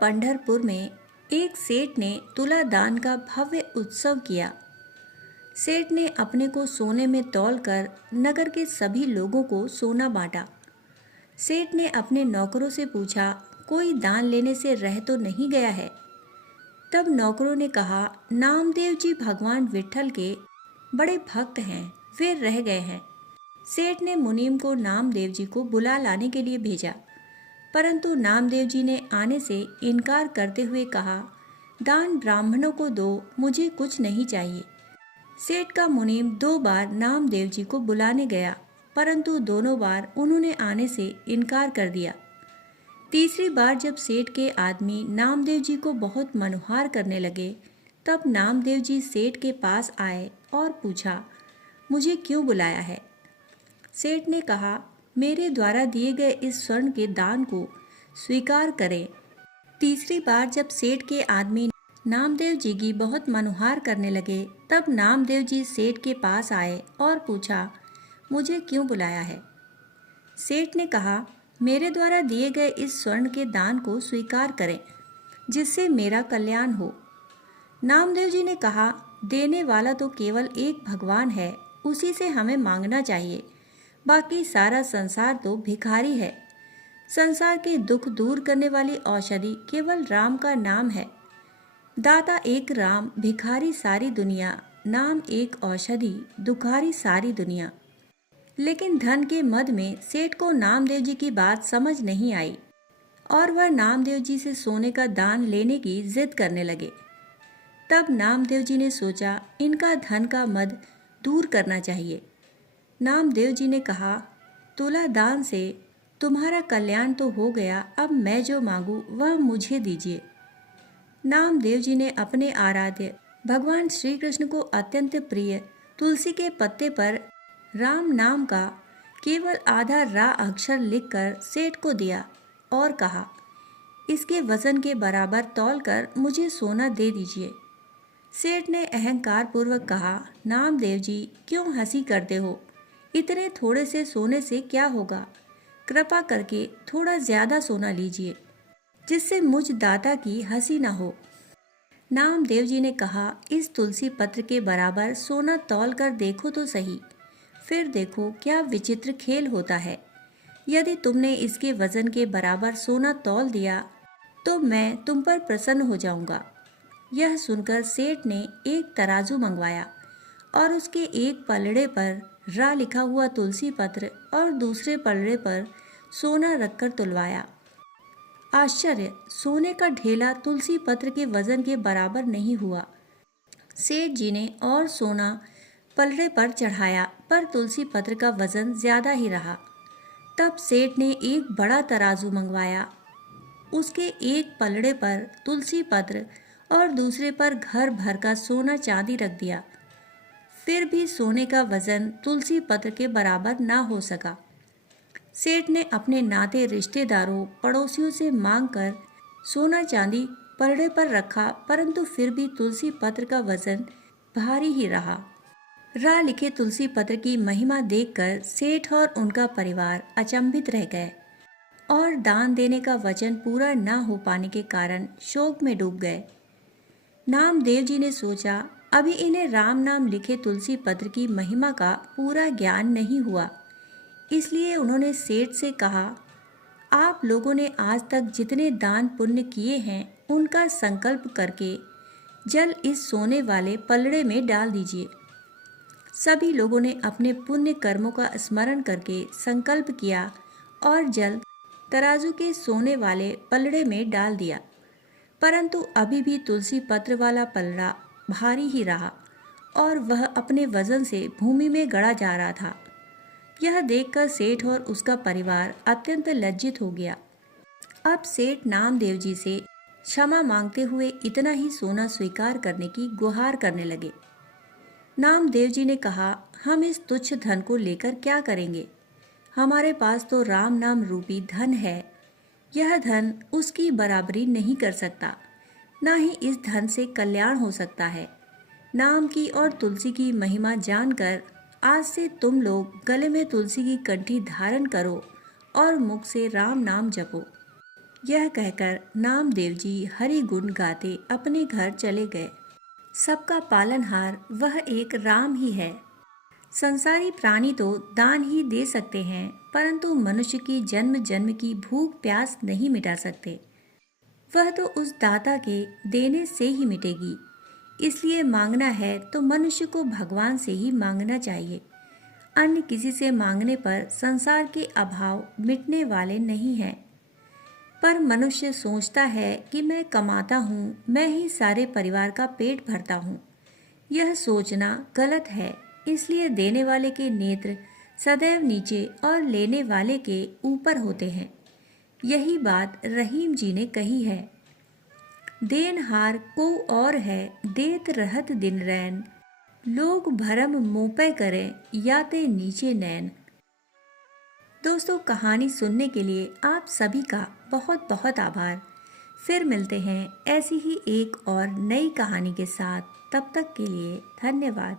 पंढरपुर में एक सेठ ने तुला दान का भव्य उत्सव किया। सेठ ने अपने को सोने में तौलकर नगर के सभी लोगों को सोना बांटा। सेठ ने अपने नौकरों से पूछा, कोई दान लेने से रह तो नहीं गया है? तब नौकरों ने कहा, नामदेव जी भगवान विट्ठल के बड़े भक्त हैं, वे रह गए हैं। सेठ ने मुनीम को नामदेव जी को बुला लाने के लिए भेजा, परंतु नामदेव जी ने आने से इनकार करते हुए कहा, दान ब्राह्मणों को दो, मुझे कुछ नहीं चाहिए। सेठ का मुनीम 2 बार नामदेव जी को बुलाने गया, परंतु दोनों बार उन्होंने आने से इनकार कर दिया। तीसरी बार जब सेठ के आदमी नामदेव जी को बहुत मनुहार करने लगे, तब नामदेव जी सेठ के पास आए और पूछा, मुझे क्यों बुलाया है? सेठ ने कहा, मेरे द्वारा दिए गए इस स्वर्ण के दान को स्वीकार करें। तीसरी बार जब सेठ के आदमी नामदेव जी की बहुत मनुहार करने लगे, तब नामदेव जी सेठ के पास आए और पूछा, मुझे क्यों बुलाया है? सेठ ने कहा, मेरे द्वारा दिए गए इस स्वर्ण के दान को स्वीकार करें, जिससे मेरा कल्याण हो। नामदेव जी ने कहा, देने वाला तो केवल एक भगवान है, उसी से हमें मांगना चाहिए, बाकी सारा संसार तो भिखारी है। संसार के दुख दूर करने वाली औषधि केवल राम का नाम है। दाता एक राम, भिखारी सारी दुनिया, नाम एक औषधि, दुखारी सारी दुनिया। लेकिन धन के मद में सेठ को नामदेव जी की बात समझ नहीं आई और वह नामदेव जी से सोने का दान लेने की जिद करने लगे। तब नामदेव जी ने सोचा, इनका धन का मद दूर करना चाहिए। नामदेव जी ने कहा, तुला दान से तुम्हारा कल्याण तो हो गया, अब मैं जो मांगू वह मुझे दीजिए। नामदेव जी ने अपने आराध्य भगवान श्री कृष्ण को अत्यंत प्रिय तुलसी के पत्ते पर राम नाम का केवल आधा रा अक्षर लिखकर सेठ को दिया और कहा, इसके वजन के बराबर तौलकर मुझे सोना दे दीजिए। सेठ ने अहंकार पूर्वक कहा, नामदेव जी क्यों हंसी करते हो? इतने थोड़े से सोने से क्या होगा? कृपा करके थोड़ा ज्यादा सोना लीजिए, जिससे मुझ दाता की हंसी न हो। नामदेव जी ने कहा, इस तुलसी पत्र के बराबर सोना तौल कर देखो तो सही, फिर देखो क्या विचित्र खेल होता है। यदि तुमने इसके वजन के बराबर सोना तौल दिया तो मैं तुम पर प्रसन्न हो जाऊंगा। यह सुनकर सेठ ने एक तराजू मंगवाया और उसके एक पलड़े पर रा लिखा हुआ तुलसी पत्र और दूसरे पलड़े पर सोना रखकर तुलवाया। आश्चर्य, सोने का ढेला तुलसी पत्र के वजन के बराबर नहीं हुआ। सेठ जी ने और सोना पलड़े पर चढ़ाया, पर तुलसी पत्र का वजन ज्यादा ही रहा। तब सेठ ने एक बड़ा तराजू मंगवाया, उसके एक पलड़े पर तुलसी पत्र और दूसरे पर घर भर का सोना चांदी रख दिया। फिर भी सोने का वजन तुलसी पत्र के बराबर ना हो सका। सेठ ने अपने नाते रिश्तेदारों पड़ोसियों से मांगकर सोना चांदी पलड़े पर रखा, परंतु फिर भी तुलसी पत्र का वजन भारी ही रहा। रा लिखे तुलसी पत्र की महिमा देखकर सेठ और उनका परिवार अचंभित रह गए और दान देने का वचन पूरा न हो पाने के कारण शोक में डूब गए। नामदेव जी ने सोचा, अभी इन्हें राम नाम लिखे तुलसी पत्र की महिमा का पूरा ज्ञान नहीं हुआ, इसलिए उन्होंने सेठ से कहा, आप लोगों ने आज तक जितने दान पुण्य किए हैं उनका संकल्प करके जल इस सोने वाले पलड़े में डाल दीजिए। सभी लोगों ने अपने पुण्य कर्मों का स्मरण करके संकल्प किया और जल तराजू के सोने वाले पलड़े में डाल दिया, परंतु अभी भी तुलसी पत्र वाला पलड़ा भारी ही रहा और वह अपने वजन से भूमि में गड़ा जा रहा था। यह देखकर सेठ और उसका परिवार अत्यंत लज्जित हो गया। अब सेठ नामदेव जी से क्षमा मांगते हुए इतना ही सोना स्वीकार करने की गुहार करने लगे। नामदेव जी ने कहा, हम इस तुच्छ धन को लेकर क्या करेंगे? हमारे पास तो राम नाम रूपी धन है, यह धन उसकी बराबरी नहीं कर सकता, ना ही इस धन से कल्याण हो सकता है। नाम की और तुलसी की महिमा जानकर आज से तुम लोग गले में तुलसी की कंठी धारण करो और मुख से राम नाम जपो। यह कहकर नामदेव जी हरि गुण गाते अपने घर चले गए। सबका पालनहार वह एक राम ही है। संसारी प्राणी तो दान ही दे सकते हैं, परंतु मनुष्य की जन्म जन्म की भूख प्यास नहीं मिटा सकते। वह तो उस दाता के देने से ही मिटेगी। इसलिए मांगना है तो मनुष्य को भगवान से ही मांगना चाहिए। अन्य किसी से मांगने पर संसार के अभाव मिटने वाले नहीं हैं। पर मनुष्य सोचता है कि मैं कमाता हूँ, मैं ही सारे परिवार का पेट भरता हूँ। यह सोचना गलत है। इसलिए देने वाले के नेत्र सदैव नीचे और लेने वाले के ऊपर होते हैं। यही बात रहीम जी ने कही है। देनहार को और है, देत रहत दिन रैन, लोग भरम मोपे करें, याते नीचे नैन। दोस्तों, कहानी सुनने के लिए आप सभी का बहुत बहुत आभार। फिर मिलते हैं ऐसी ही एक और नई कहानी के साथ। तब तक के लिए धन्यवाद।